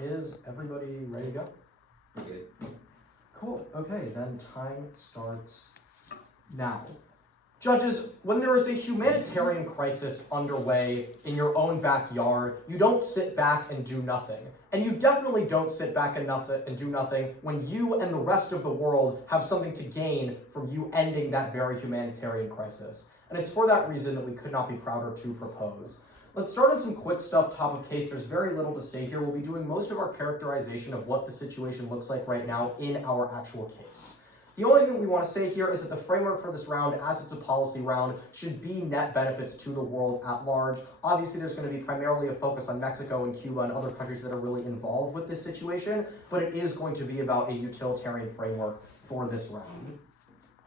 Is everybody ready to go? Good. Cool. Okay, then time starts now. Judges, when there is a humanitarian crisis underway in your own backyard, you don't sit back and do nothing. And you definitely don't sit back and do nothing when you and the rest of the world have something to gain from you ending that very humanitarian crisis. And it's for that reason that we could not be prouder to propose. Let's start on some quick stuff, top of case. There's very little to say here. We'll be doing most of our characterization of what the situation looks like right now in our actual case. The only thing we want to say here is that the framework for this round, as it's a policy round, should be net benefits to the world at large. Obviously, there's going to be primarily a focus on Mexico and Cuba and other countries that are really involved with this situation, but it is going to be about a utilitarian framework for this round.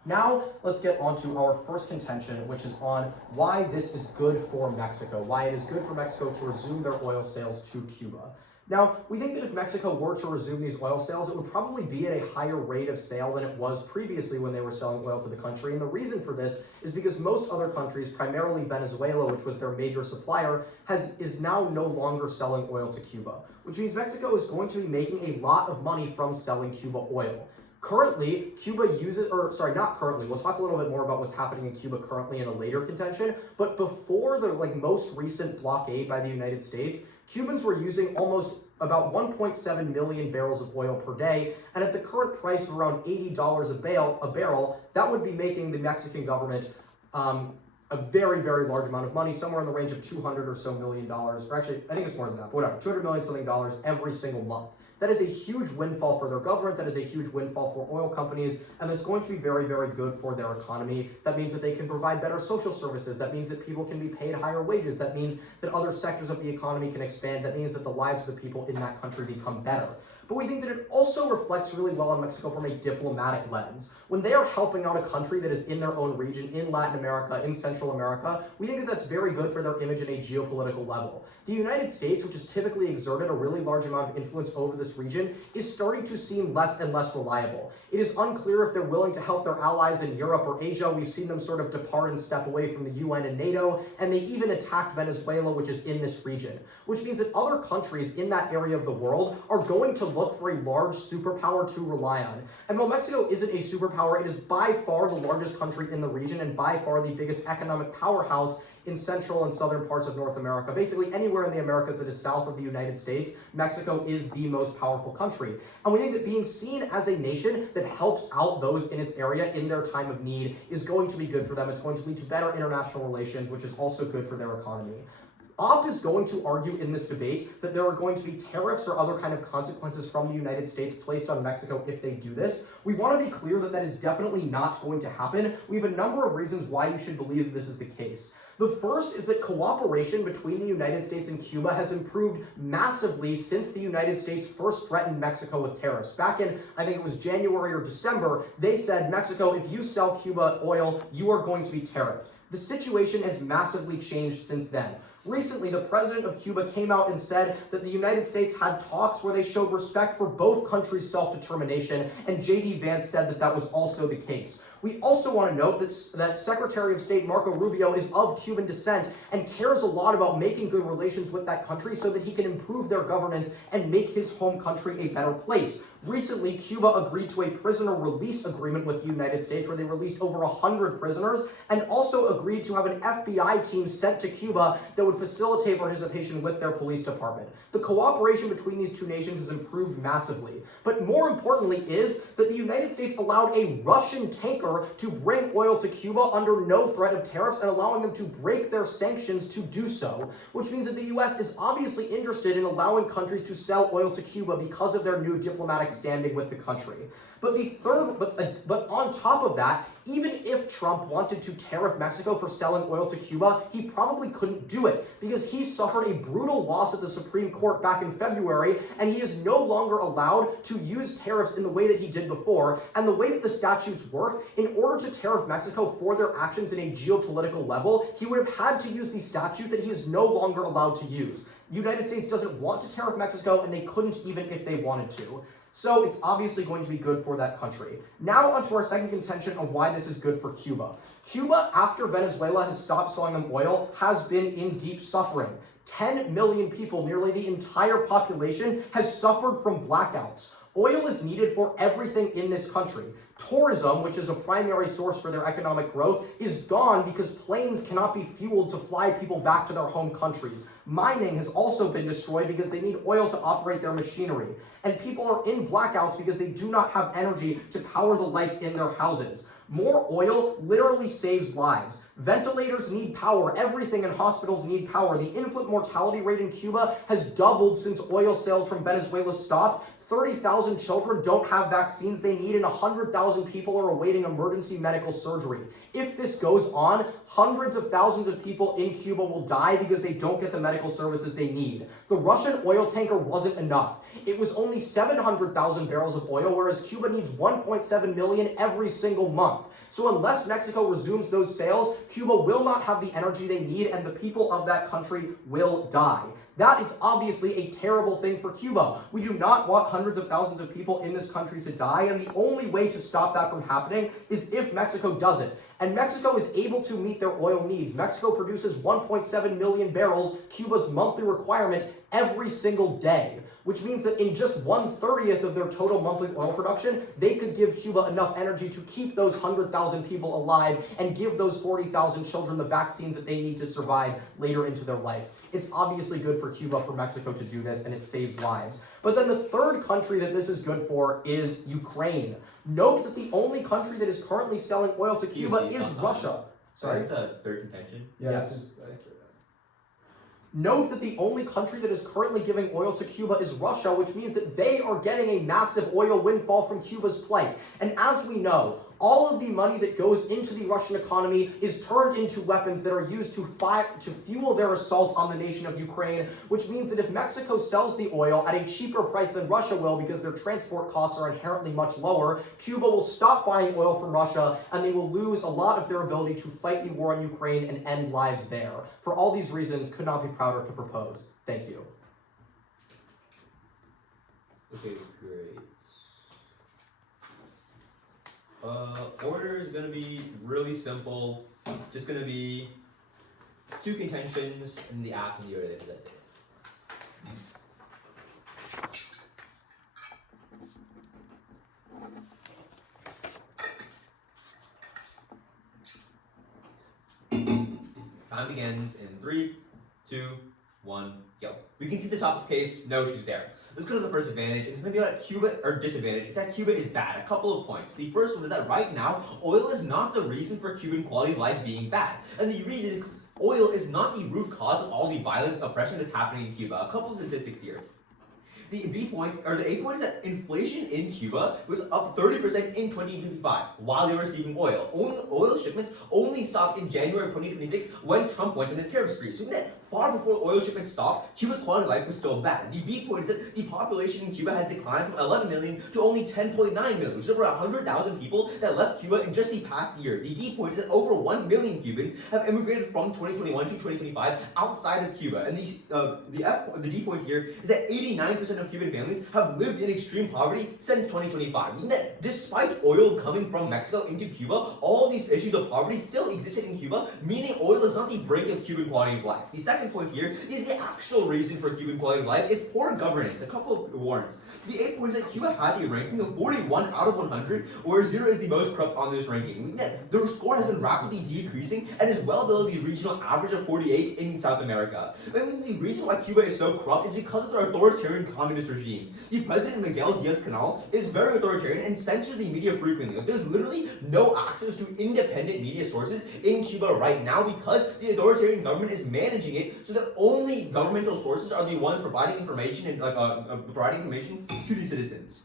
Now, let's get on to our first contention, which is on why this is good for Mexico, why it is good for Mexico to resume their oil sales to Cuba. Now, we think that if Mexico were to resume these oil sales, it would probably be at a higher rate of sale than it was previously when they were selling oil to the country. And the reason for this is because most other countries, primarily Venezuela, which was their major supplier, is now no longer selling oil to Cuba, which means Mexico is going to be making a lot of money from selling Cuba oil. Currently, Cuba uses, not currently, we'll talk a little bit more about what's happening in Cuba currently in a later contention, but before the most recent blockade by the United States, Cubans were using almost about 1.7 million barrels of oil per day, and at the current price of around $80 a barrel, that would be making the Mexican government a very, very large amount of money, somewhere in the range of $200 or so million, or actually, I think it's more than that, but whatever, $200 million something dollars every single month. That is a huge windfall for their government, that is a huge windfall for oil companies, and it's going to be very, very good for their economy. That means that they can provide better social services, that means that people can be paid higher wages, that means that other sectors of the economy can expand, that means that the lives of the people in that country become better. But we think that it also reflects really well on Mexico from a diplomatic lens. When they are helping out a country that is in their own region, in Latin America, in Central America, we think that that's very good for their image at a geopolitical level. The United States, which has typically exerted a really large amount of influence over this region, is starting to seem less and less reliable. It is unclear if they're willing to help their allies in Europe or Asia. We've seen them sort of depart and step away from the UN and NATO, and they even attacked Venezuela, which is in this region, which means that other countries in that area of the world are going to look for a large superpower to rely on. And while Mexico isn't a superpower, it is by far the largest country in the region and by far the biggest economic powerhouse in central and southern parts of North America. Basically anywhere in the Americas that is south of the United States, Mexico is the most powerful country. And we think that being seen as a nation that helps out those in its area in their time of need is going to be good for them. It's going to lead to better international relations, which is also good for their economy. Opp is going to argue in this debate that there are going to be tariffs or other kind of consequences from the United States placed on Mexico if they do this. We want to be clear that that is definitely not going to happen. We have a number of reasons why you should believe that this is the case. The first is that cooperation between the United States and Cuba has improved massively since the United States first threatened Mexico with tariffs. Back in, I think it was January or December, they said, Mexico, if you sell Cuba oil, you are going to be tariffed. The situation has massively changed since then. Recently, the president of Cuba came out and said that the United States had talks where they showed respect for both countries' self-determination, and J.D. Vance said that that was also the case. We also want to note that Secretary of State Marco Rubio is of Cuban descent and cares a lot about making good relations with that country so that he can improve their governance and make his home country a better place. Recently, Cuba agreed to a prisoner release agreement with the United States where they released over 100 prisoners and also agreed to have an FBI team sent to Cuba that would facilitate participation with their police department. The cooperation between these two nations has improved massively. But more importantly is that the United States allowed a Russian tanker to bring oil to Cuba under no threat of tariffs and allowing them to break their sanctions to do so, which means that the U.S. is obviously interested in allowing countries to sell oil to Cuba because of their new diplomatic standing with the country. But on top of that, even if Trump wanted to tariff Mexico for selling oil to Cuba, he probably couldn't do it because he suffered a brutal loss at the Supreme Court back in February, and he is no longer allowed to use tariffs in the way that he did before. And the way that the statutes work, in order to tariff Mexico for their actions in a geopolitical level, he would have had to use the statute that he is no longer allowed to use. The United States doesn't want to tariff Mexico, and they couldn't even if they wanted to. So it's obviously going to be good for that country. Now onto our second contention of why this is good for Cuba. Cuba, after Venezuela has stopped selling them oil, has been in deep suffering. 10 million people, nearly the entire population, has suffered from blackouts. Oil is needed for everything in this country. Tourism, which is a primary source for their economic growth, is gone because planes cannot be fueled to fly people back to their home countries. Mining has also been destroyed because they need oil to operate their machinery. And people are in blackouts because they do not have energy to power the lights in their houses. More oil literally saves lives. Ventilators need power. Everything in hospitals need power. The infant mortality rate in Cuba has doubled since oil sales from Venezuela stopped. 30,000 children don't have vaccines they need, and 100,000 people are awaiting emergency medical surgery. If this goes on, hundreds of thousands of people in Cuba will die because they don't get the medical services they need. The Russian oil tanker wasn't enough. It was only 700,000 barrels of oil, whereas Cuba needs 1.7 million every single month. So unless Mexico resumes those sales, Cuba will not have the energy they need, and the people of that country will die. That is obviously a terrible thing for Cuba. We do not want hundreds of thousands of people in this country to die, and the only way to stop that from happening is if Mexico does it. And Mexico is able to meet their oil needs. Mexico produces 1.7 million barrels, Cuba's monthly requirement, every single day, which means that in just 1/30th of their total monthly oil production, they could give Cuba enough energy to keep those 100,000 people alive and give those 40,000 children the vaccines that they need to survive later into their life. It's obviously good for Cuba, for Mexico to do this, and it saves lives. But then the third country that this is good for is Ukraine. Note that the only country that is currently selling oil to Cuba is Russia. Sorry? That's the third contention. Yes. Note that the only country that is currently giving oil to Cuba is Russia, which means that they are getting a massive oil windfall from Cuba's plight. And as we know, all of the money that goes into the Russian economy is turned into weapons that are used to fuel their assault on the nation of Ukraine, which means that if Mexico sells the oil at a cheaper price than Russia will because their transport costs are inherently much lower, Cuba will stop buying oil from Russia and they will lose a lot of their ability to fight the war in Ukraine and end lives there. For all these reasons, could not be prouder to propose. Thank you. Okay, great. Order is going to be really simple. Just going to be two contentions and the act and the order they presented. Time begins in 3, 2, 1, go. We can see the top of the case. No, she's there. Let's go to the first advantage. It's maybe at Cuba, or disadvantage. It's that Cuba is bad. A couple of points. The first one is that right now, oil is not the reason for Cuban quality of life being bad. And the reason is because oil is not the root cause of all the violent oppression that's happening in Cuba. A couple of statistics here. The A point is that inflation in Cuba was up 30% in 2025 while they were receiving oil. Oil shipments only stopped in January of 2026 when Trump went on his tariff spree. So that far before oil shipments stopped, Cuba's quality of life was still bad. The B point is that the population in Cuba has declined from 11 million to only 10.9 million, which is over 100,000 people that left Cuba in just the past year. The D point is that over 1 million Cubans have immigrated from 2021 to 2025 outside of Cuba. And the D point here is that 89% of Cuban families have lived in extreme poverty since 2025. Meaning that despite oil coming from Mexico into Cuba, all these issues of poverty still existed in Cuba, meaning oil is not the brink of Cuban quality of life. The second point here is the actual reason for Cuban quality of life is poor governance. A couple of warrants. The 8 points that Cuba has a ranking of 41 out of 100, where 0 is the most corrupt on this ranking. Meaning that the score has been rapidly decreasing and is well below the regional average of 48 in South America. I mean, the reason why Cuba is so corrupt is because of their authoritarian communist regime. The president, Miguel Diaz-Canel, is very authoritarian and censors the media frequently. Like, there's literally no access to independent media sources in Cuba right now because the authoritarian government is managing it so that only governmental sources are the ones providing information and to the citizens.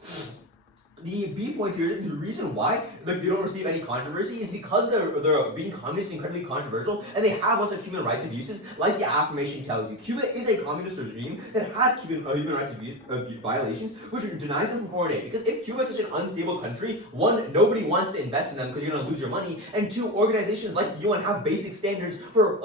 The B point here, the reason why they don't receive any controversy is because they're being communist incredibly controversial and they have lots of human rights abuses, like the affirmation tells you. Cuba is a communist regime that has human rights violations, which denies them from foreign aid. Because if Cuba is such an unstable country, one, nobody wants to invest in them because you're going to lose your money, and two, organizations like the UN have basic standards for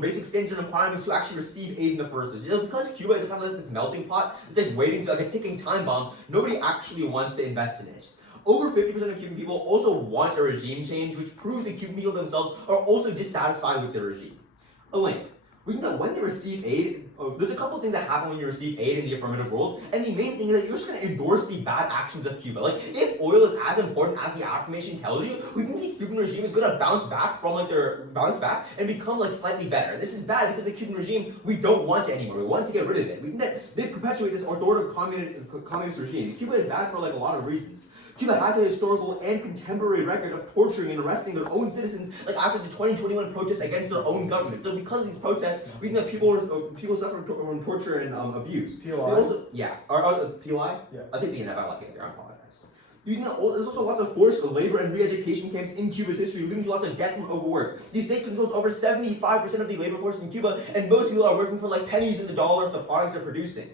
basic standards and requirements to actually receive aid in the first place. Because Cuba is kind of like this melting pot, it's like waiting to like a ticking time bomb. Nobody actually wants to invest in it. Over 50% of Cuban people also want a regime change, which proves the Cuban people themselves are also dissatisfied with the regime. Elaine, We think that when they receive aid, there's a couple things that happen when you receive aid in the affirmative world, and the main thing is that you're just going to endorse the bad actions of Cuba. Like, if oil is as important as the affirmation tells you, we think the Cuban regime is going to bounce back and become like slightly better. This is bad because the Cuban regime, we don't want it anymore. We want to get rid of it. We think that they perpetuate this authoritarian communist regime. Cuba is bad for like a lot of reasons. Cuba has a historical and contemporary record of torturing and arresting their own citizens, like after the 2021 protests against their own government. So because of these protests, we think that people suffer from torture and abuse. POI? Also, yeah. POI? Yeah. I'll take the NF, I like it there, I apologize. You know, there's also lots of forced labor and re-education camps in Cuba's history, leading to lots of death from overwork. The state controls over 75% of the labor force in Cuba, and most people are working for like pennies in the dollar for the products they're producing.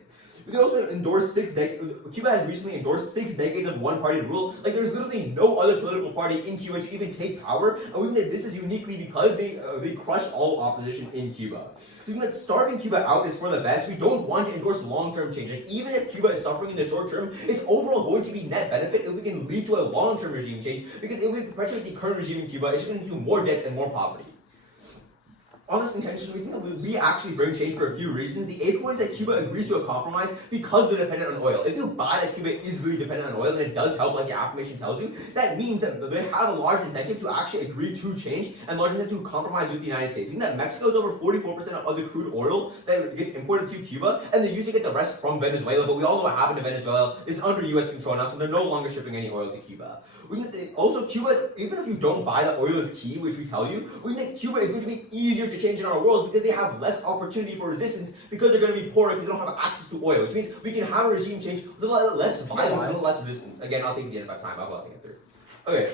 We can also endorse Cuba has recently endorsed 6 decades of one-party rule. Like, there's literally no other political party in Cuba to even take power, and we think that this is uniquely because they crush all opposition in Cuba. So we think that starving Cuba out is for the best. We don't want to endorse long-term change. Like, even if Cuba is suffering in the short term, it's overall going to be net benefit if we can lead to a long-term regime change, because if we perpetuate the current regime in Cuba, it's just going to do more debts and more poverty. On this intention, we think that we actually bring change for a few reasons. The 8th point is that Cuba agrees to a compromise because they're dependent on oil. If you buy that Cuba is really dependent on oil, and it does help like the affirmation tells you, that means that they have a large incentive to actually agree to change and large incentive to compromise with the United States. We think that Mexico is over 44% of the crude oil that gets imported to Cuba, and they used to get the rest from Venezuela, but we all know what happened to Venezuela. It's under U.S. control now, so they're no longer shipping any oil to Cuba. We think that also Cuba, even if you don't buy that oil is key, which we tell you, we think that Cuba is going to be easier to change in our world because they have less opportunity for resistance because they're going to be poor because they don't have access to oil, which means we can have a regime change with a little less violence, a little less resistance. Again, I'll take it at the end of my time. I'll think it through. Okay.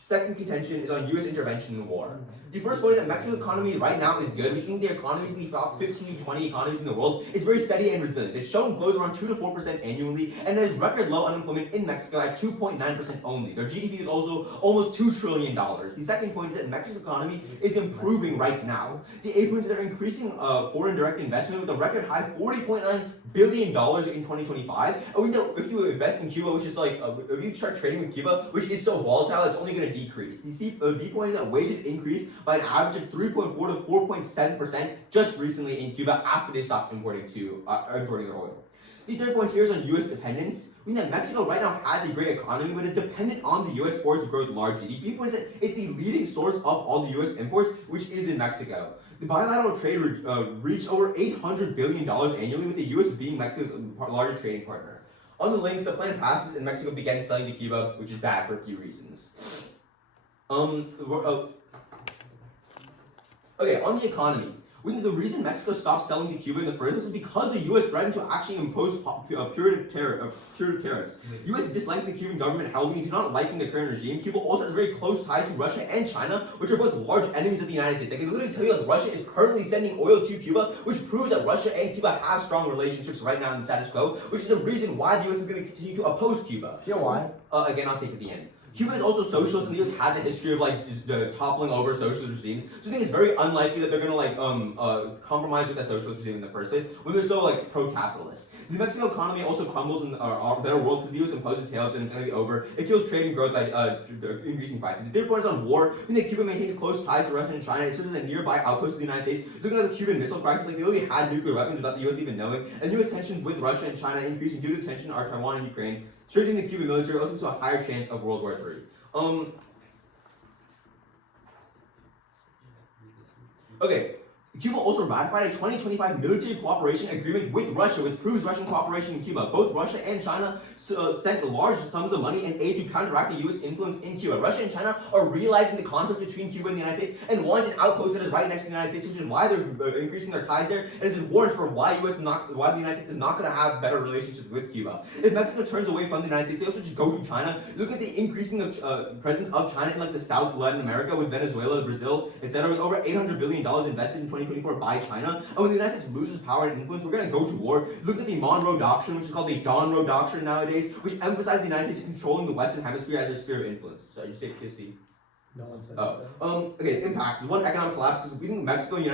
Second contention is on U.S. intervention in war. The first point is that Mexico's economy right now is good. We think the economies in the top 15 to 20 economies in the world is very steady and resilient. It's shown growth around 2 to 4% annually, and there's record low unemployment in Mexico at 2.9% only. Their GDP is also almost $2 trillion. The second point is that Mexico's economy is improving right now. The 8th point is that they're increasing foreign direct investment with a record high $40.9 billion in 2025. And we know if you invest in Cuba, which is like, if you start trading with Cuba, which is so volatile, it's only going to decrease. The B point is that wages increased by an average of 3.4 to 4.7% just recently in Cuba after they stopped importing their oil. The third point here is on U.S. dependence. We know that Mexico right now has a great economy, but is dependent on the U.S. for its growth largely. The B point is that it's the leading source of all the U.S. imports, which is in Mexico. The bilateral trade reached over $800 billion annually, with the U.S. being Mexico's largest trading partner. On the links, the plan passes and Mexico begins selling to Cuba, which is bad for a few reasons. Okay, on the economy, we think the reason Mexico stopped selling to Cuba in the first place is because the U.S. threatened to actually impose punitive tariffs. U.S. dislikes the Cuban government heavily into not liking the current regime. Cuba also has very close ties to Russia and China, which are both large enemies of the United States. They can literally tell you that Russia is currently sending oil to Cuba, which proves that Russia and Cuba have strong relationships right now in the status quo, which is the reason why the U.S. is going to continue to oppose Cuba. Yeah, why? Again, I'll take it at the end. Cuba is also socialist, and the U.S. has a history of like toppling over socialist regimes. So I think it's very unlikely that they're gonna compromise with that socialist regime in the first place when they're so like pro-capitalist. The Mexico economy also crumbles in our better world because the U.S. imposes tariffs and it's gonna be over. It kills trade and growth by increasing prices. The third point is on war. We think Cuba maintains close ties to Russia and China. It serves as a nearby outpost of the United States. Looking at the Cuban Missile Crisis, like they literally had nuclear weapons without the U.S. even knowing. And U.S. tensions with Russia and China increasing due to tension are Taiwan and Ukraine. Strengthening the Cuban military also leads to a higher chance of World War III. Okay, Cuba also ratified a 2025 military cooperation agreement with Russia, which proves Russian cooperation in Cuba. Both Russia and China sent large sums of money and aid to counteract the U.S. influence in Cuba. Russia and China are realizing the conflict between Cuba and the United States and want an outpost that is right next to the United States, which is why they're increasing their ties there, and is a warrant for why the United States is not going to have better relationships with Cuba. If Mexico turns away from the United States, they also just go to China. Look at the increasing of presence of China in like the South Latin America with Venezuela, Brazil, etc. With over $800 billion invested in 2024 by China. And when the United States loses power and influence, we're going to go to war. Look at the Monroe Doctrine, which is called the Donroe Doctrine nowadays, which emphasizes the United States controlling the Western Hemisphere as their sphere of influence. So you say PSC? No one said okay, impacts. One, economic collapse, because we think Mexico's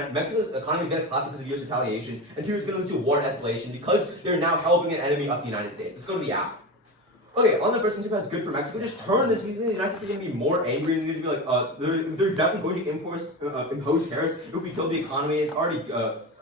economy is going to collapse because of U.S. retaliation, and two, it's going to lead to war escalation because they're now helping an enemy of the United States. Let's go to the app. Okay, on the first thing about it's good for Mexico. Just turn this. Because the United States are going to be more angry and they're going to be like, they're definitely going to impose tariffs if we kill the economy. It's already.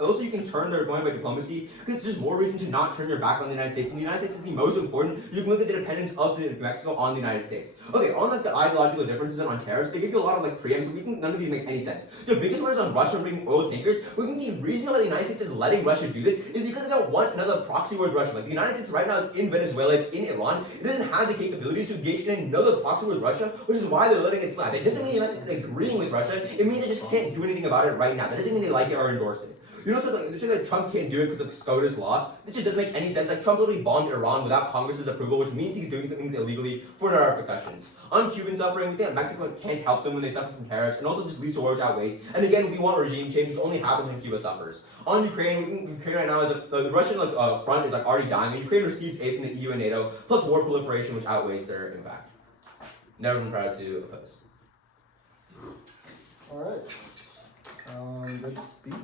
Also, you can turn their going by diplomacy because it's just more reason to not turn your back on the United States. And the United States is the most important. You can look at the dependence of Mexico on the United States. Okay, on like the ideological differences and on tariffs, they give you a lot of like preempts. And we think none of these make any sense. The biggest one is on Russia bringing oil tankers. We think the reason why the United States is letting Russia do this is because they don't want another proxy war with Russia. Like the United States right now is in Venezuela, it's in Iran. It doesn't have the capabilities to engage in another proxy war with Russia, which is why they're letting it slide. It doesn't mean the United States is agreeing with Russia. It means they just can't do anything about it right now. That doesn't mean they like it or endorse it. You know, so like Trump can't do it because of SCOTUS laws. This just doesn't make any sense. Like Trump literally bombed Iran without Congress's approval, which means he's doing things illegally for no repercussions. On Cuban suffering, we think that Mexico can't help them when they suffer from tariffs, and also just leads to war which outweighs. And again, we want regime change, which only happens when Cuba suffers. On Ukraine, we think Ukraine right now is the Russian front is like already dying, and Ukraine receives aid from the EU and NATO, plus war proliferation, which outweighs their impact. Never been proud to oppose. All right. Good speech.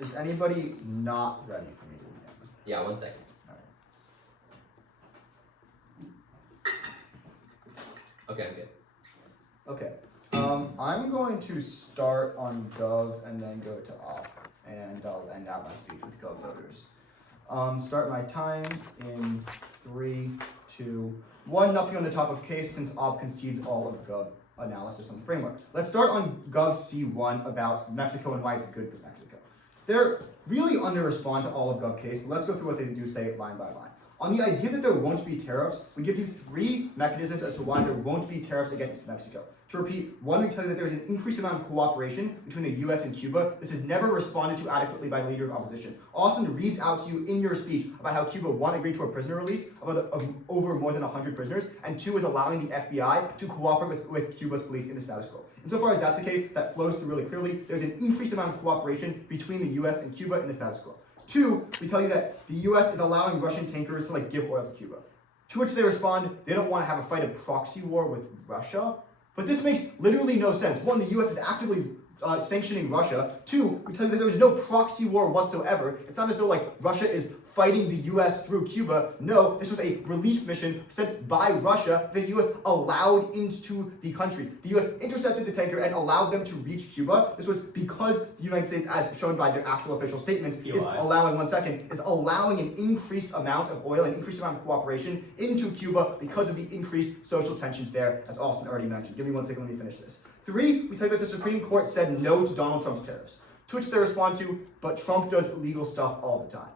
Is anybody not ready for me to begin? Yeah, 1 second. All right. Okay, I'm good. Okay. I'm going to start on Gov and then go to Op, and I'll end out my speech with Gov voters. Start my time in 3, 2, 1. Nothing on the top of case since Op concedes all of Gov analysis on the framework. Let's start on Gov C1 about Mexico and why it's good for Mexico. They're really under-respond to all of Gov case, but let's go through what they do say line by line. On the idea that there won't be tariffs, we give you 3 mechanisms as to why there won't be tariffs against Mexico. To repeat, 1, we tell you that there is an increased amount of cooperation between the US and Cuba. This is never responded to adequately by the leader of opposition. Austin reads out to you in your speech about how Cuba, 1, agreed to a prisoner release of over more than 100 prisoners, and 2, is allowing the FBI to cooperate with Cuba's police in the status quo. Insofar as that's the case, that flows through really clearly. There's an increased amount of cooperation between the US and Cuba in the status quo. 2, we tell you that the US is allowing Russian tankers to give oil to Cuba. To which they respond, they don't want to have a fight of proxy war with Russia. But this makes literally no sense. 1, the US is actively sanctioning Russia. 2, we tell you that there is no proxy war whatsoever. It's not as though Russia is fighting the US through Cuba. No, this was a relief mission sent by Russia that the US allowed into the country. The US intercepted the tanker and allowed them to reach Cuba. This was because the United States, as shown by their actual official statements, is allowing an increased amount of oil, an increased amount of cooperation into Cuba because of the increased social tensions there, as Austin already mentioned. Give me 1 second, let me finish this. 3, we tell you that the Supreme Court said no to Donald Trump's tariffs. To which they respond to, but Trump does illegal stuff all the time.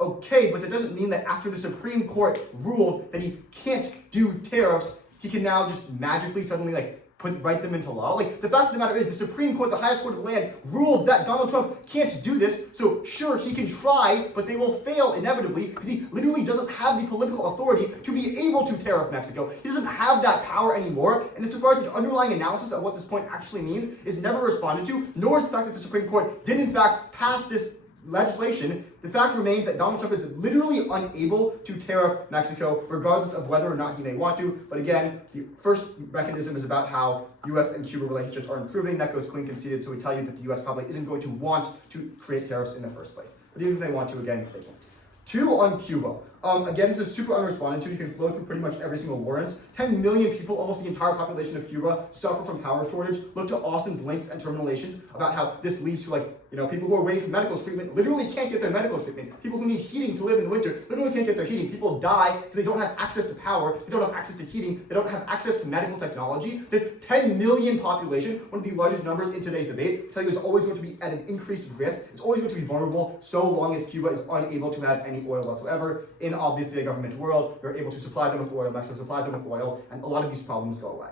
Okay, but that doesn't mean that after the Supreme Court ruled that he can't do tariffs, he can now just magically suddenly write them into law. The fact of the matter is the Supreme Court, the highest court of the land, ruled that Donald Trump can't do this, so sure, he can try, but they will fail inevitably because he literally doesn't have the political authority to be able to tariff Mexico. He doesn't have that power anymore, and as far as the underlying analysis of what this point actually means is never responded to, nor is the fact that the Supreme Court did in fact pass this legislation. The fact remains that Donald Trump is literally unable to tariff Mexico, regardless of whether or not he may want to. But again, the first mechanism is about how US and Cuba relationships are improving. That goes clean conceded, so we tell you that the US probably isn't going to want to create tariffs in the first place. But even if they want to, again, they can't. 2, on Cuba. Again, this is super unresponded to. You can flow through pretty much every single warrants. 10 million people, almost the entire population of Cuba, suffer from power shortage. Look to Austin's links and terminations about how this leads to people who are waiting for medical treatment literally can't get their medical treatment. People who need heating to live in the winter literally can't get their heating. People die because they don't have access to power, they don't have access to heating, they don't have access to medical technology. The 10 million population, one of the largest numbers in today's debate, tell you it's always going to be at an increased risk. It's always going to be vulnerable so long as Cuba is unable to have any oil whatsoever. In obviously a government world, you're able to supply them with oil, Mexico supplies them with oil, and a lot of these problems go away.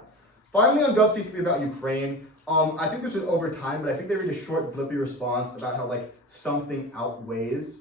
Finally, on Gov C3 about Ukraine, I think this was over time, but I think they read a short blippy response about how something outweighs.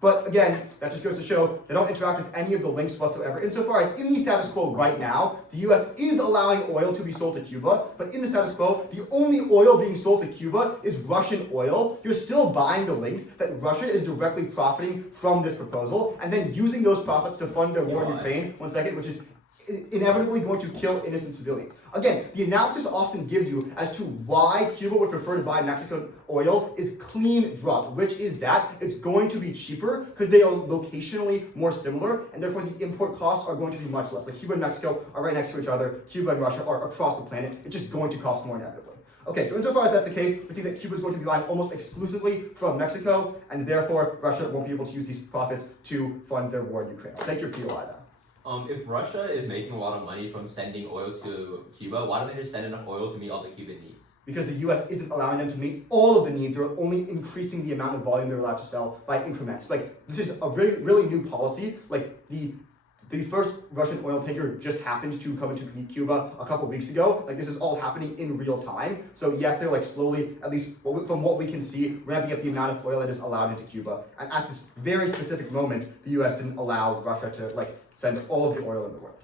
But again, that just goes to show they don't interact with any of the links whatsoever. Insofar as in the status quo right now, the US is allowing oil to be sold to Cuba, but in the status quo, the only oil being sold to Cuba is Russian oil. You're still buying the links that Russia is directly profiting from this proposal, and then using those profits to fund their war in Ukraine, 1 second, which is inevitably going to kill innocent civilians. Again, the analysis Austin gives you as to why Cuba would prefer to buy Mexican oil is clean drugged, which is that it's going to be cheaper because they are locationally more similar, and therefore the import costs are going to be much less. Like Cuba and Mexico are right next to each other, Cuba and Russia are across the planet. It's just going to cost more inevitably. Okay, so insofar as that's the case, we think that Cuba is going to be buying almost exclusively from Mexico, and therefore Russia won't be able to use these profits to fund their war in Ukraine. I'll take your POI now. If Russia is making a lot of money from sending oil to Cuba, why don't they just send enough oil to meet all the Cuban needs? Because the US isn't allowing them to meet all of the needs, or only increasing the amount of volume they're allowed to sell by increments. Like, this is a really new policy. Like, the first Russian oil tanker just happened to come into Cuba a couple weeks ago. Like, this is all happening in real time. So yes, they're like slowly, at least from what we can see, ramping up the amount of oil that is allowed into Cuba. And at this very specific moment, the US didn't allow Russia to like send all of the oil in the world.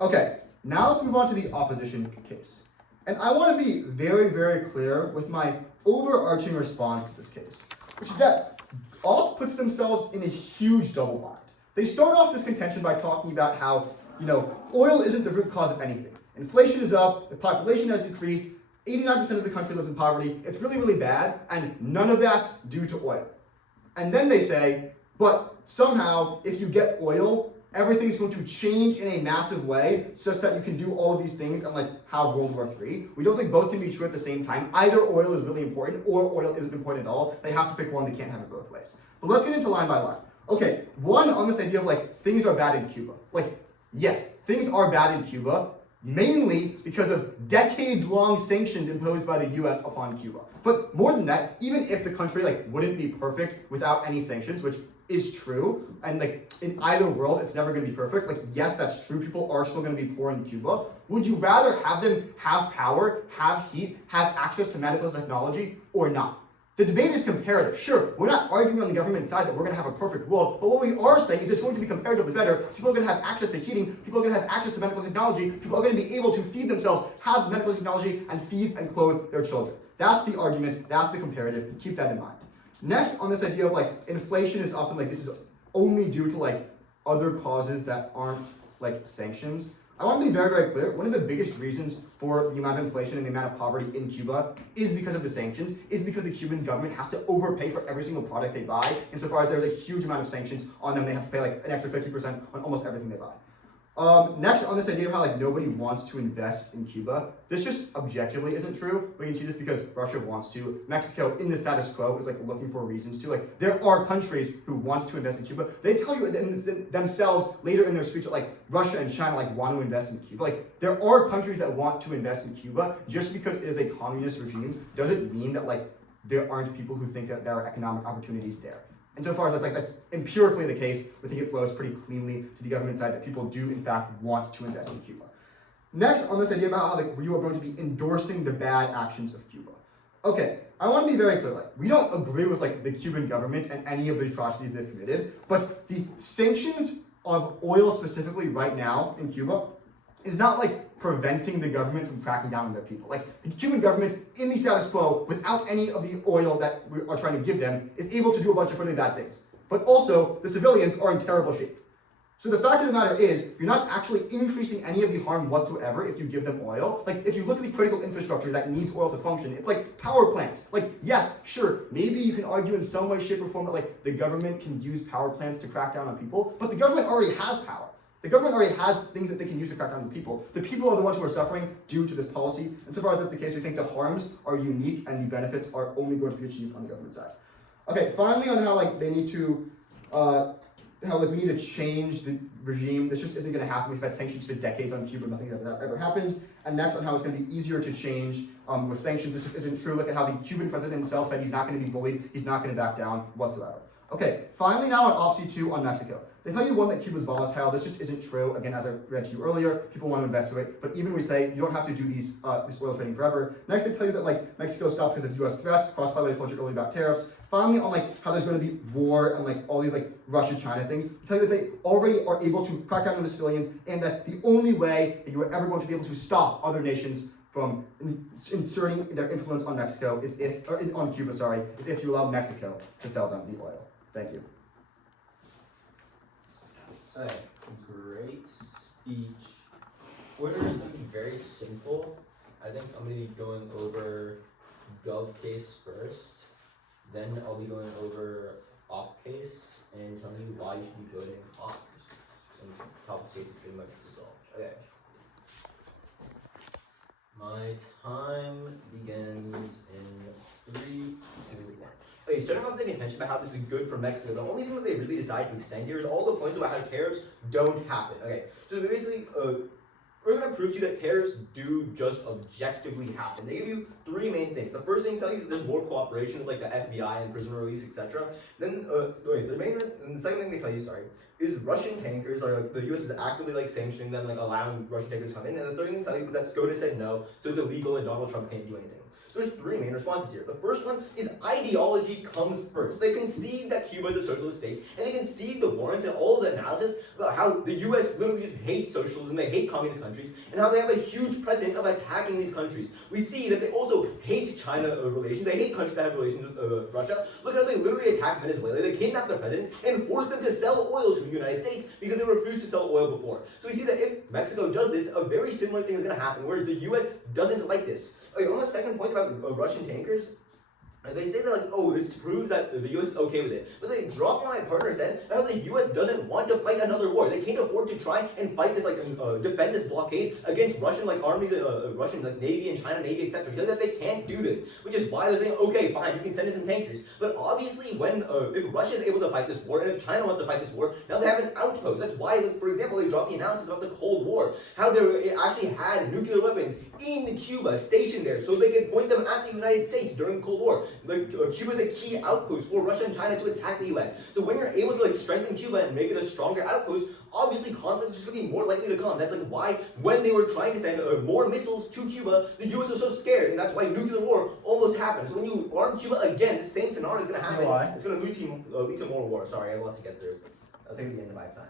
Okay, now let's move on to the opposition case. And I want to be very clear with my overarching response to this case, which is that ALT puts themselves in a huge double bind. They start off this contention by talking about how, oil isn't the root cause of anything. Inflation is up, the population has decreased, 89% of the country lives in poverty, it's really bad, and none of that's due to oil. And then they say, but somehow, if you get oil, everything's going to change in a massive way such that you can do all of these things and like have World War III. We don't think both can be true at the same time. Either oil is really important or oil isn't important at all. They have to pick one, they can't have it both ways. But let's get into line by line. Okay, one, on this idea of like things are bad in Cuba. Like, yes, things are bad in Cuba, mainly because of decades-long sanctions imposed by the US upon Cuba. But more than that, even if the country like wouldn't be perfect without any sanctions, which is true, and like in either world, it's never gonna be perfect. Like, yes, that's true, people are still gonna be poor in Cuba. Would you rather have them have power, have heat, have access to medical technology, or not? The debate is comparative. Sure, we're not arguing on the government side that we're going to have a perfect world, but what we are saying is it's going to be comparatively better. People are going to have access to heating, people are going to have access to medical technology, people are going to be able to feed themselves, have medical technology, and feed and clothe their children. That's the argument, that's the comparative, keep that in mind. Next, on this idea of like inflation is up and like this is only due to like other causes that aren't like sanctions. I want to be very clear, one of the biggest reasons for the amount of inflation and the amount of poverty in Cuba is because of the sanctions, is because the Cuban government has to overpay for every single product they buy, insofar as there's a huge amount of sanctions on them, they have to pay like an extra 50% on almost everything they buy. Next, on this idea of how like nobody wants to invest in Cuba, this just objectively isn't true. We can see this because Russia wants to. Mexico, in the status quo, is like looking for reasons to. Like, there are countries who want to invest in Cuba. They tell you themselves later in their speech that like Russia and China like want to invest in Cuba. Like, there are countries that want to invest in Cuba. Just because it is a communist regime doesn't mean that like there aren't people who think that there are economic opportunities there. And so far as that's empirically the case, we think it flows pretty cleanly to the government side that people do in fact want to invest in Cuba. Next, on this idea about how like you are going to be endorsing the bad actions of Cuba. Okay, I want to be very clear. Like, we don't agree with like the Cuban government and any of the atrocities they've committed, but the sanctions of oil specifically right now in Cuba is not like preventing the government from cracking down on their people. Like, the Cuban government in the status quo, without any of the oil that we are trying to give them, is able to do a bunch of really bad things. But also, the civilians are in terrible shape. So the fact of the matter is, you're not actually increasing any of the harm whatsoever if you give them oil. Like, if you look at the critical infrastructure that needs oil to function, it's like power plants. Like, yes, sure, maybe you can argue in some way, shape, or form that like the government can use power plants to crack down on people, but the government already has power. The government already has things that they can use to crack down on people. The people are the ones who are suffering due to this policy. And so far as that's the case, we think the harms are unique and the benefits are only going to be achieved on the government side. Okay, finally on how like they need to, how like we need to change the regime. This just isn't going to happen. We've had sanctions for decades on Cuba. Nothing has ever happened. And next on how it's going to be easier to change with sanctions. This just isn't true. Look at how the Cuban president himself said he's not going to be bullied. He's not going to back down whatsoever. Okay, finally now on Option 2 on Mexico. They tell you one that Cuba's volatile. This just isn't true. Again, as I read to you earlier, people want to invest in it. But even we say you don't have to do this oil trading forever. Next, they tell you that like Mexico stopped because of U.S. threats. Cross-by, I told you earlier about tariffs. Finally, on like how there's going to be war and like all these like Russia-China things, they tell you that they already are able to crack down on the civilians, and that the only way that you are ever going to be able to stop other nations from inserting their influence on Mexico is if, or on Cuba, sorry, is if you allow Mexico to sell them the oil. Thank you. So, great speech order is going to be very simple. I think I'm going to be going over gov case first. Then I'll be going over op case and telling you why you should be voting op. And top of case is pretty much resolved. Okay. My time begins in 3, 2, 1. Okay, starting off with the intention about how this is good for Mexico, the only thing that they really decide to extend here is all the points about how tariffs don't happen. Okay, so basically, we're going to prove to you that tariffs do just objectively happen. They give you 3 main things. The first thing they tell you is there's more cooperation with like the FBI and prisoner release, etc. Then, the second thing they tell you, is Russian tankers are like, the U.S. is actively like sanctioning them, like allowing Russian tankers to come in. And the third thing they tell you is that SCOTUS said no, so it's illegal and Donald Trump can't do anything. So there's 3 main responses here. The first one is ideology comes first. They concede that Cuba is a socialist state, and they concede the warrants and all of the analysis about how the U.S. literally just hates socialism, they hate communist countries, and how they have a huge precedent of attacking these countries. We see that they also hate China relations, they hate countries that have relations with Russia. Look how they literally attacked Venezuela, they kidnapped the president, and forced them to sell oil to the United States because they refused to sell oil before. So we see that if Mexico does this, a very similar thing is going to happen, where the U.S. doesn't like this. Okay, on the second point about Russian tankers, they say that like, oh, this proves that the U.S. is okay with it. But they drop what my partner said about the U.S. doesn't want to fight another war. They can't afford to try and fight this defend this blockade against Russian armies, Russian Navy and China Navy, etc. Because that they can't do this, which is why they're saying, okay, fine, you can send us some tankers. But obviously, when if Russia is able to fight this war and if China wants to fight this war, now they have an outpost. That's why, for example, they dropped the analysis about the Cold War, how they actually had nuclear weapons in Cuba stationed there, so they could point them at the United States during the Cold War. Cuba is a key outpost for Russia and China to attack the U.S. So when you're able to strengthen Cuba and make it a stronger outpost, obviously conflict is just going to be more likely to come. That's why when they were trying to send more missiles to Cuba, the U.S. was so scared, and that's why nuclear war almost happened. So when you arm Cuba again, the same scenario is going to happen. You know why? It's going to lead to more war. Sorry, I have a lot to get through. I'll take it at the end of my time.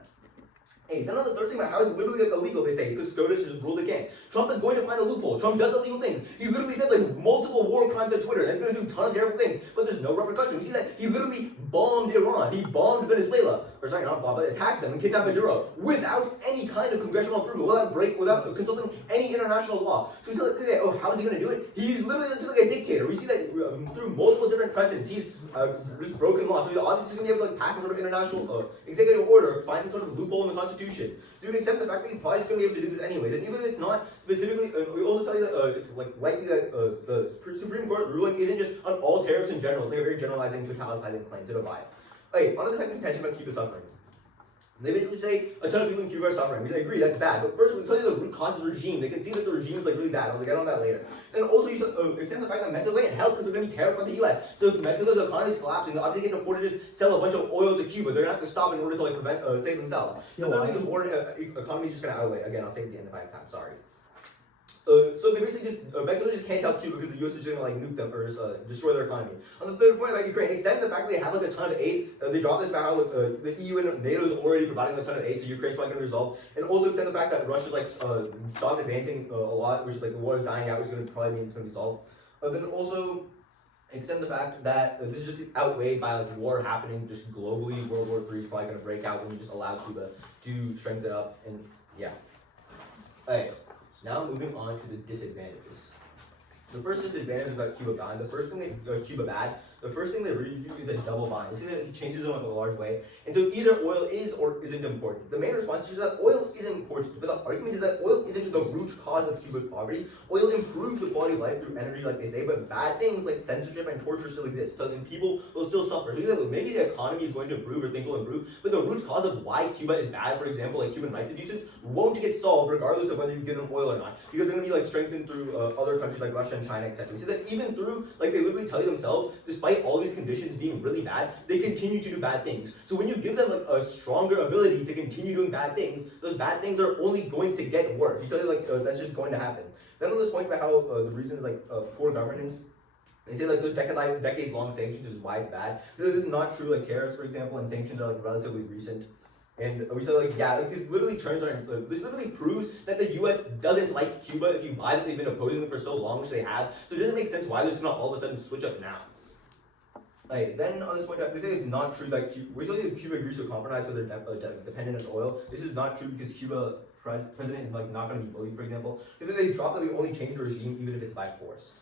Hey, then on the third thing about how it's literally illegal, they say, because SCOTUS just ruled it can't. Trump is going to find a loophole. Trump does illegal things. He literally said multiple war crimes on Twitter, and it's going to do a ton of terrible things, but there's no repercussion. We see that he literally bombed Iran. He bombed Venezuela. Or sorry, not bombed, but attacked them and kidnapped Maduro without any kind of congressional approval, without consulting any international law. So we say, oh, how is he going to do it? He's literally just like a dictator. We see that through multiple different precedents. He's just broken law. So he's obviously going to be able to pass some sort of international executive order, find some sort of loophole in the Constitution. So you would accept the fact that he's probably just going to be able to do this anyway. And even if it's not specifically, we also tell you that it's likely that the Supreme Court ruling isn't just on all tariffs in general. It's like a very generalizing, totalitarian claim to divide. Okay, on to the second contention about Cuba suffering. They basically say a ton of people in Cuba are suffering. We agree, that's bad. But first, we tell you the root cause of the regime. They can see that the regime is really bad. I'll get on that later. And also, you should extend the fact that Mexico can't help because they're going to be tariffed by the U.S. So if Mexico's economy is collapsing, obviously they can afford to just sell a bunch of oil to Cuba. They're going to have to stop in order to save themselves. The third thing is war economy is just going to outweigh. Again, I'll take it at the end if I have time. Sorry. So they basically Mexico just can't help Cuba because the U.S. is just going to nuke them or destroy their economy. On the third point about Ukraine, extend the fact that they have a ton of aid. They dropped this about how the EU and NATO is already providing a ton of aid, so Ukraine's probably going to resolve. And also extend the fact that Russia's stopped advancing a lot, which is the war is dying out, which is going to probably mean it's going to be solved. Then also extend the fact that this is just outweighed by war happening just globally. World War III is probably going to break out when you just allow Cuba to strengthen it up, and yeah. Okay. Now moving on to the disadvantages. The first disadvantage about Cuba bad. The first thing they really do is a double bind. This is that it changes them in a large way. And so either oil is or isn't important. The main response is that oil is important, but the argument is that oil isn't the root cause of Cuba's poverty. Oil improves the quality of life through energy, like they say, but bad things like censorship and torture still exist. So then people will still suffer. So maybe the economy is going to improve or things will improve, but the root cause of why Cuba is bad, for example, like human rights abuses, won't get solved regardless of whether you give them oil or not. Because they're going to be strengthened through other countries like Russia and China, etc. We see that even through, they literally tell you themselves, despite all these conditions being really bad, they continue to do bad things. So when you give them a stronger ability to continue doing bad things, those bad things are only going to get worse. You tell you that's just going to happen. Then on this point about how the reason is poor governance, they say there's decades-long sanctions is why it's bad. This is not true. Tariffs, for example, and sanctions are relatively recent. And we say this literally turns on. This literally proves that the U.S. doesn't like Cuba if you buy that they've been opposing them for so long, which they have. So it doesn't make sense why they're just not all of a sudden switch up now. Then on this point, we say it's not true that we're saying that Cuba agrees to a compromise because they're dependent on oil. This is not true because Cuba president is like not going to be bullied, for example. And then they drop that we only change the regime even if it's by force.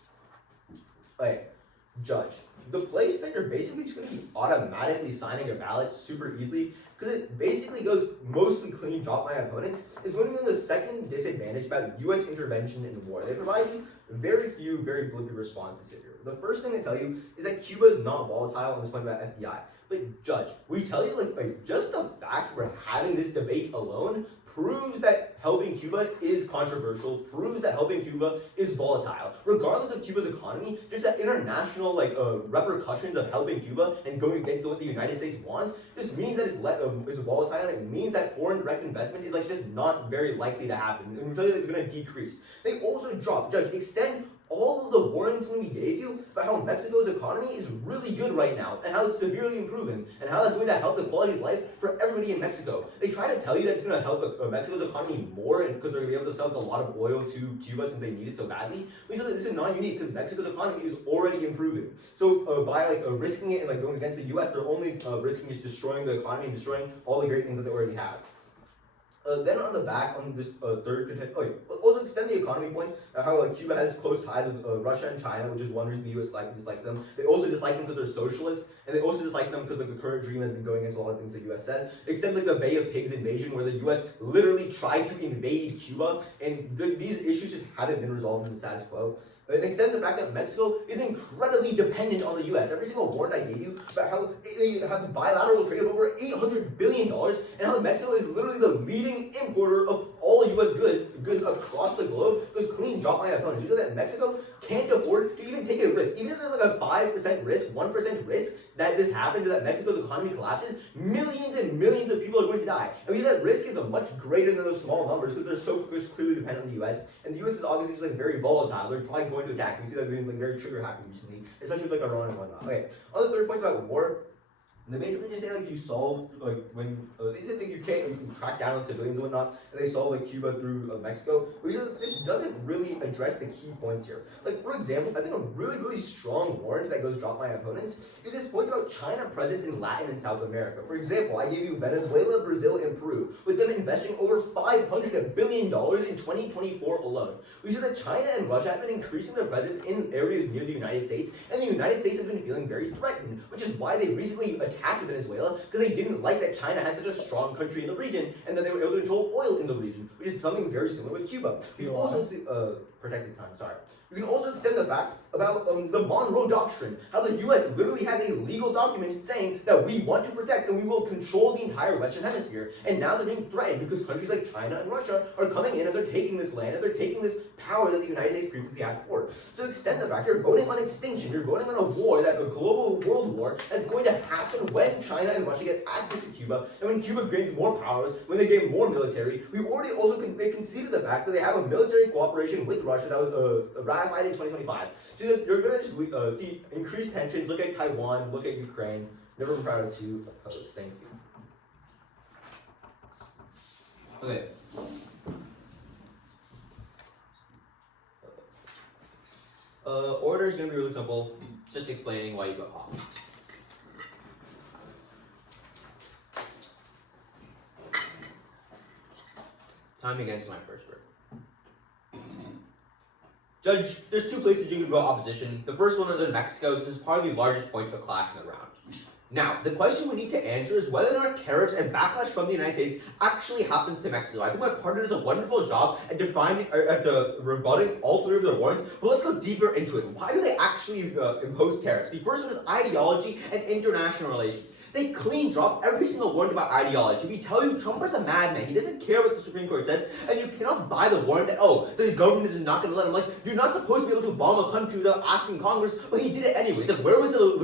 Judge, the place that you're basically just going to be automatically signing a ballot super easily, because it basically goes mostly clean, drop my opponents, is going to be the second disadvantage about U.S. intervention in war. They provide you very few, very blippy responses here. The first thing they tell you is that Cuba is not volatile on this point about FDI. But Judge, we tell you just the fact we're having this debate alone proves that helping Cuba is controversial, proves that helping Cuba is volatile. Regardless of Cuba's economy, just that international repercussions of helping Cuba and going against what the United States wants just means that it's volatile, and it means that foreign direct investment is just not very likely to happen. And we tell you that it's going to decrease. They also extend all of the warnings we gave you about how Mexico's economy is really good right now and how it's severely improving and how that's going to help the quality of life for everybody in Mexico. They try to tell you that it's going to help Mexico's economy more because they're going to be able to sell a lot of oil to Cuba since they need it so badly. But this is not unique because Mexico's economy is already improving. So by risking it and going against the U.S., they're only risking just destroying the economy and destroying all the great things that they already have. Then on the back, on this third content, also extend the economy point, how Cuba has close ties with Russia and China, which is one reason the U.S. dislikes them. They also dislike them because they're socialists, and they also dislike them because the current regime has been going against a lot of things the U.S. says. Extend the Bay of Pigs invasion, where the U.S. literally tried to invade Cuba, and these issues just haven't been resolved in the status quo. And extend the fact that Mexico is incredibly dependent on the U.S. Every single warrant I gave you about how they have bilateral trade of over $800 billion, and how Mexico is literally the leading importer of all U.S. goods across the globe. Those clean drop my opponents. You know that Mexico can't afford to even take a risk. Even if there's a 5% risk, 1% risk that this happens, that Mexico's economy collapses, millions and millions of people are going to die. And we know that risk is much greater than those small numbers because they're so clearly dependent on the U.S. And the U.S. is obviously just very volatile. They're probably going to attack. We see that being very trigger happy recently, especially with Iran and whatnot. Okay. On the third point about war, they basically just say you solve when they just think you can crack down on civilians and whatnot, and they solve Cuba through Mexico. But this doesn't really address the key points here. For example, I think a really strong warrant that goes drop my opponents is this point about China presence in Latin and South America. For example, I gave you Venezuela, Brazil, and Peru, with them investing over $500 billion in 2024 alone. We see that China and Russia have been increasing their presence in areas near the United States, and the United States has been feeling very threatened, which is why they recently attacked Venezuela, because they didn't like that China had such a strong country in the region, and that they were able to control oil in the region, which is something very similar with Cuba. We also see, protected time, sorry. We can also extend the fact about the Monroe Doctrine, how the U.S. literally has a legal document saying that we want to protect and we will control the entire Western Hemisphere, and now they're being threatened because countries like China and Russia are coming in and they're taking this land and they're taking this power that the United States previously had before. So extend the fact, you're voting on extinction, you're voting on a war, a global world war, that's going to happen when China and Russia gets access to Cuba, and when Cuba gains more powers, when they gain more military. We've already also they conceded the fact that they have a military cooperation with Russia that was ratified in 2025. So you're going to just see increased tensions. Look at Taiwan, look at Ukraine. Never been proud of to oppose. Thank you. Okay. Order is going to be really simple. Just explaining why you got off. Time against my first word. Judge, there's two places you can go opposition. The first one is in Mexico. This is probably the largest point of clash in the round. Now, the question we need to answer is whether or not tariffs and backlash from the United States actually happens to Mexico. I think my partner does a wonderful job at defining, rebutting all three of their warrants, but let's go deeper into it. Why do they actually impose tariffs? The first one is ideology and international relations. They clean drop every single warrant about ideology. We tell you Trump is a madman. He doesn't care what the Supreme Court says, and you cannot buy the warrant that, the government is not going to let him. You're not supposed to be able to bomb a country without asking Congress, but he did it anyways. Where was the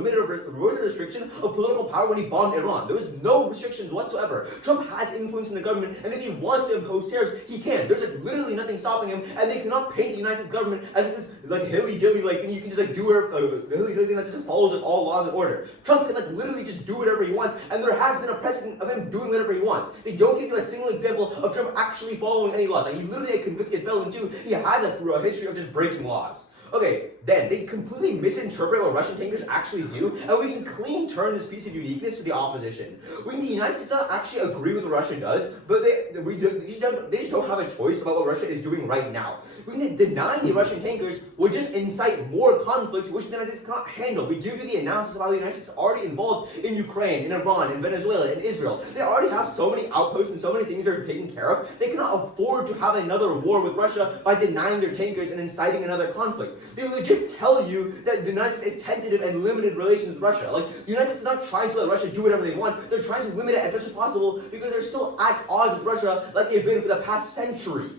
restriction of political power when he bombed Iran? There was no restrictions whatsoever. Trump has influence in the government, and if he wants to impose tariffs, he can. There's literally nothing stopping him, and they cannot paint the United States government as if this hilly-dilly thing you can just do whatever, hilly-dilly thing that just follows all laws and order. Trump can literally just do whatever he wants, and there has been a precedent of him doing whatever he wants. They don't give you a single example of Trump actually following any laws. He's literally a convicted felon too. He has a history of just breaking laws. Okay, then they completely misinterpret what Russian tankers actually do, and we can clean turn this piece of uniqueness to the opposition. The United States doesn't actually agree with what Russia does, but they just don't have a choice about what Russia is doing right now. Denying the Russian tankers would just incite more conflict, which the United States cannot handle. We give you the analysis of how the United States is already involved in Ukraine, in Iran, in Venezuela, in Israel. They already have so many outposts and so many things they're taking care of. They cannot afford to have another war with Russia by denying their tankers and inciting another conflict. They legit tell you that the United States is tentative and limited relations with Russia. Like, the United States is not trying to let Russia do whatever they want. They're trying to limit it as much as possible because they're still at odds with Russia like they've been for the past century.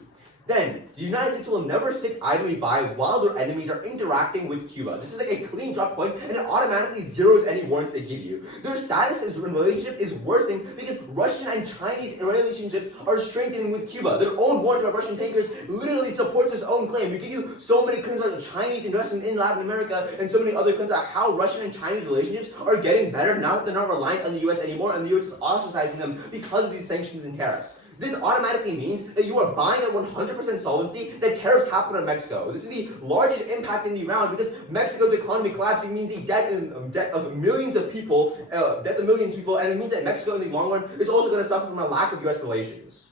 Then, the United States will never sit idly by while their enemies are interacting with Cuba. This is like a clean drop point, and it automatically zeroes any warrants they give you. Their status in relationship is worsening because Russian and Chinese relationships are strengthening with Cuba. Their own warrant about Russian tankers literally supports its own claim. We give you so many claims about Chinese investment in Latin America and so many other claims about how Russian and Chinese relationships are getting better now that they're not reliant on the US anymore, and the US is ostracizing them because of these sanctions and tariffs. This automatically means that you are buying at 100% solvency that tariffs happen on Mexico. This is the largest impact in the round because Mexico's economy collapsing means the debt of millions of people, and it means that Mexico in the long run is also going to suffer from a lack of US relations.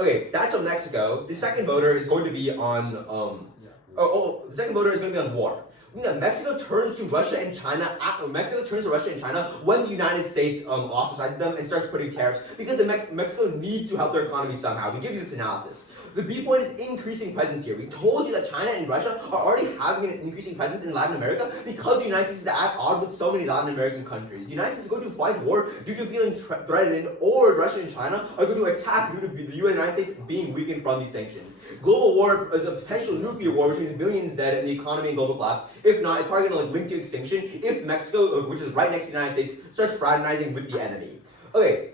Okay, that's on Mexico. The second voter is going to be on the second voter is going to be on war. Mexico turns to Russia and China. When the United States ostracizes them and starts putting tariffs because Mexico needs to help their economy somehow. We give you this analysis. The B point is increasing presence here. We told you that China and Russia are already having an increasing presence in Latin America because the United States is at odds with so many Latin American countries. The United States is going to fight war due to feeling threatened, or Russia and China are going to attack due to the US and United States being weakened from these sanctions. Global war is a potential nuclear war, which means millions dead and the economy and global collapse. If not, it's probably going to link to extinction if Mexico, which is right next to the United States, starts fraternizing with the enemy. Okay.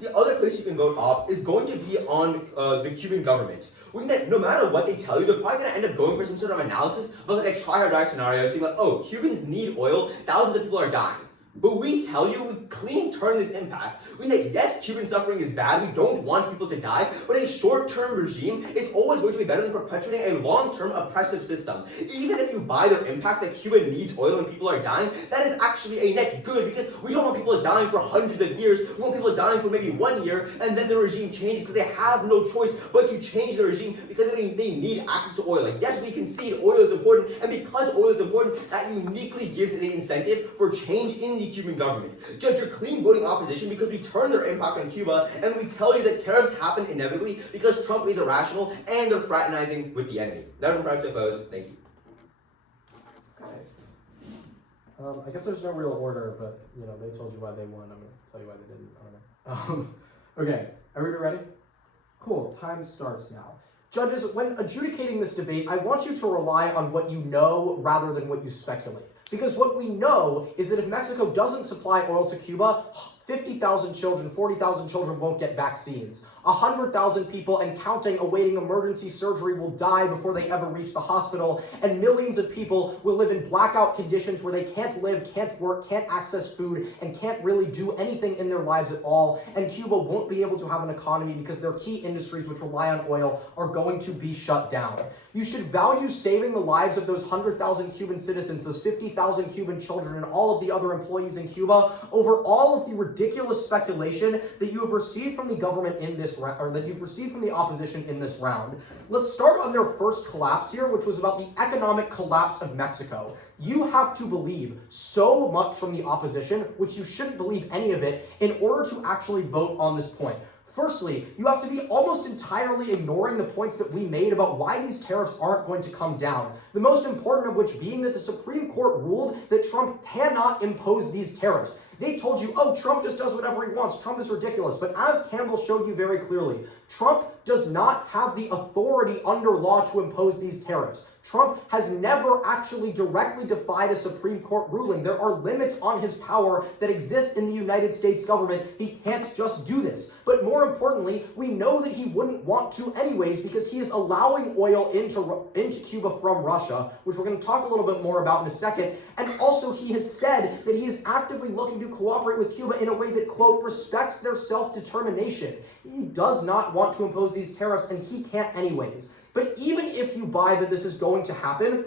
The other place you can vote off is going to be on the Cuban government. No matter what they tell you, they're probably going to end up going for some sort of analysis of like a try or die scenario, saying like, oh, Cubans need oil, thousands of people are dying. But we tell you, we clean turn this impact. Yes, Cuban suffering is bad, we don't want people to die, but a short-term regime is always going to be better than perpetuating a long-term oppressive system. Even if you buy their impacts that Cuba needs oil and people are dying, that is actually a net good because we don't want people dying for hundreds of years, we want people dying for maybe 1 year, and then the regime changes because they have no choice but to change the regime because they need access to oil. Yes, we concede oil is important, and because oil is important, that uniquely gives it an incentive for change in the Cuban government. Judge your clean voting opposition because we turn their impact on Cuba, and we tell you that tariffs happen inevitably because Trump is irrational and they're fraternizing with the enemy. That is my to oppose. Thank you. Okay. I guess there's no real order, but they told you why they won. I'm gonna tell you why they didn't. I don't know. Okay, are we ready? Cool. Time starts now. Judges, when adjudicating this debate, I want you to rely on what you know rather than what you speculate. Because what we know is that if Mexico doesn't supply oil to Cuba, 50,000 children, 40,000 children won't get vaccines. 100,000 people and counting awaiting emergency surgery will die before they ever reach the hospital, and millions of people will live in blackout conditions where they can't live, can't work, can't access food, and can't really do anything in their lives at all, and Cuba won't be able to have an economy because their key industries which rely on oil are going to be shut down. You should value saving the lives of those 100,000 Cuban citizens, those 50,000 Cuban children, and all of the other employees in Cuba over all of the ridiculous speculation that you have received from the government in this or that you've received from the opposition in this round. Let's start on their first collapse here, which was about the economic collapse of Mexico. You have to believe so much from the opposition, which you shouldn't believe any of it, in order to actually vote on this point. Firstly, you have to be almost entirely ignoring the points that we made about why these tariffs aren't going to come down. The most important of which being that the Supreme Court ruled that Trump cannot impose these tariffs. They told you, oh, Trump just does whatever he wants. Trump is ridiculous. But as Campbell showed you very clearly, Trump does not have the authority under law to impose these tariffs. Trump has never actually directly defied a Supreme Court ruling. There are limits on his power that exist in the United States government. He can't just do this. But more importantly, we know that he wouldn't want to anyways because he is allowing oil into Cuba from Russia, which we're going to talk a little bit more about in a second. And also he has said that he is actively looking to cooperate with Cuba in a way that, quote, respects their self-determination. He does not want to impose these tariffs, and he can't anyways. But even if you buy that this is going to happen,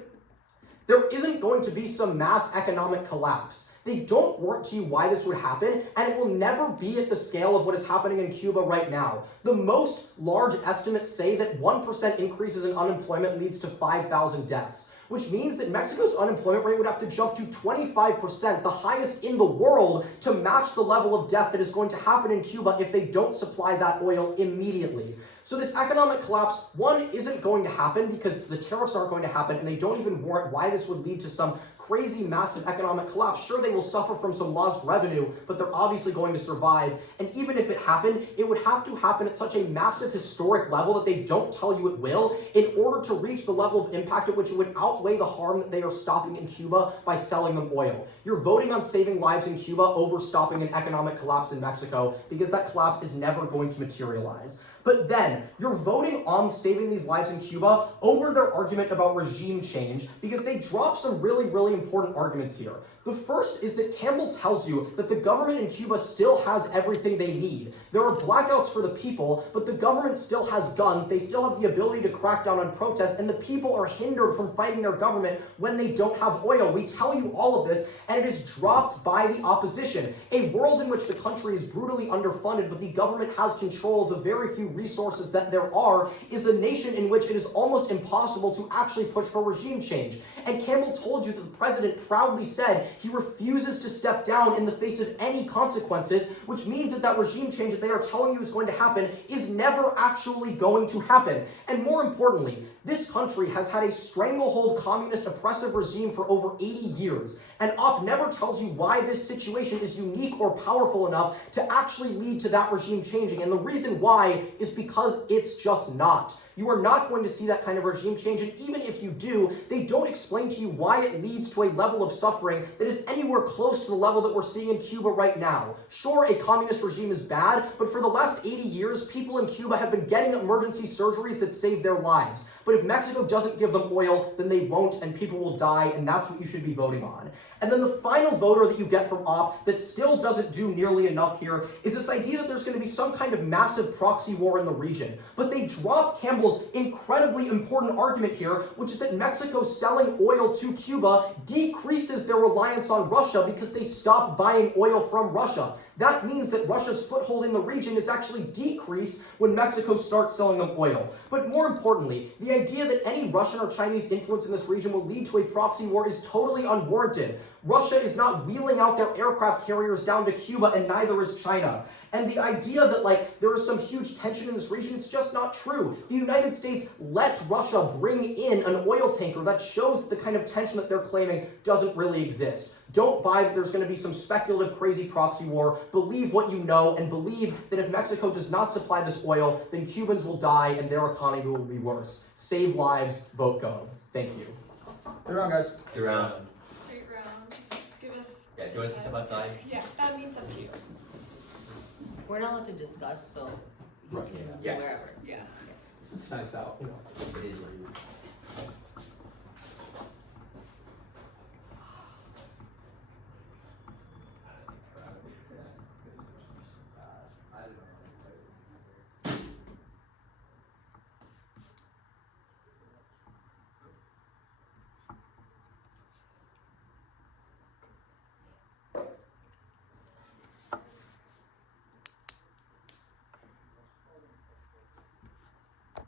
there isn't going to be some mass economic collapse. They don't warrant to you why this would happen, and it will never be at the scale of what is happening in Cuba right now. The most large estimates say that 1% increases in unemployment leads to 5,000 deaths, which means that Mexico's unemployment rate would have to jump to 25%, the highest in the world, to match the level of death that is going to happen in Cuba if they don't supply that oil immediately. So this economic collapse, one, isn't going to happen because the tariffs aren't going to happen, and they don't even warrant why this would lead to some crazy, massive economic collapse. Sure, they will suffer from some lost revenue, but they're obviously going to survive. And even if it happened, it would have to happen at such a massive historic level that they don't tell you it will in order to reach the level of impact at which it would outweigh the harm that they are stopping in Cuba by selling them oil. You're voting on saving lives in Cuba over stopping an economic collapse in Mexico because that collapse is never going to materialize. But then, you're voting on saving these lives in Cuba over their argument about regime change because they drop some really, really important arguments here. The first is that Campbell tells you that the government in Cuba still has everything they need. There are blackouts for the people, but the government still has guns, they still have the ability to crack down on protests, and the people are hindered from fighting their government when they don't have oil. We tell you all of this, and it is dropped by the opposition. A world in which the country is brutally underfunded, but the government has control of the very few resources that there are, is a nation in which it is almost impossible to actually push for regime change. And Campbell told you that the president proudly said he refuses to step down in the face of any consequences, which means that that regime change that they are telling you is going to happen is never actually going to happen. And more importantly, this country has had a stranglehold communist oppressive regime for over 80 years, and OP never tells you why this situation is unique or powerful enough to actually lead to that regime changing. And the reason why is because it's just not. You are not going to see that kind of regime change, and even if you do, they don't explain to you why it leads to a level of suffering that is anywhere close to the level that we're seeing in Cuba right now. Sure, a communist regime is bad, but for the last 80 years, people in Cuba have been getting emergency surgeries that save their lives. But if Mexico doesn't give them oil, then they won't, and people will die, and that's what you should be voting on. And then the final voter that you get from OP that still doesn't do nearly enough here is this idea that there's going to be some kind of massive proxy war in the region. But they drop Campbell's incredibly important argument here, which is that Mexico selling oil to Cuba decreases their reliance on Russia because they stop buying oil from Russia. That means that Russia's foothold in the region is actually decreased when Mexico starts selling them oil. But more importantly, the idea that any Russian or Chinese influence in this region will lead to a proxy war is totally unwarranted. Russia is not wheeling out their aircraft carriers down to Cuba, and neither is China. And the idea that, there is some huge tension in this region, it's just not true. The United States let Russia bring in an oil tanker. That shows the kind of tension that they're claiming doesn't really exist. Don't buy that there's going to be some speculative, crazy proxy war. Believe what you know, and believe that if Mexico does not supply this oil, then Cubans will die and their economy will be worse. Save lives, vote Go. Thank you. Good round, guys. Good round. Great round. Just give us. Yeah, do you want us to step outside? Yeah, that means up to you. We're not allowed to discuss, so you Right, can yeah. do wherever. Yeah. It's nice out. It is what it is.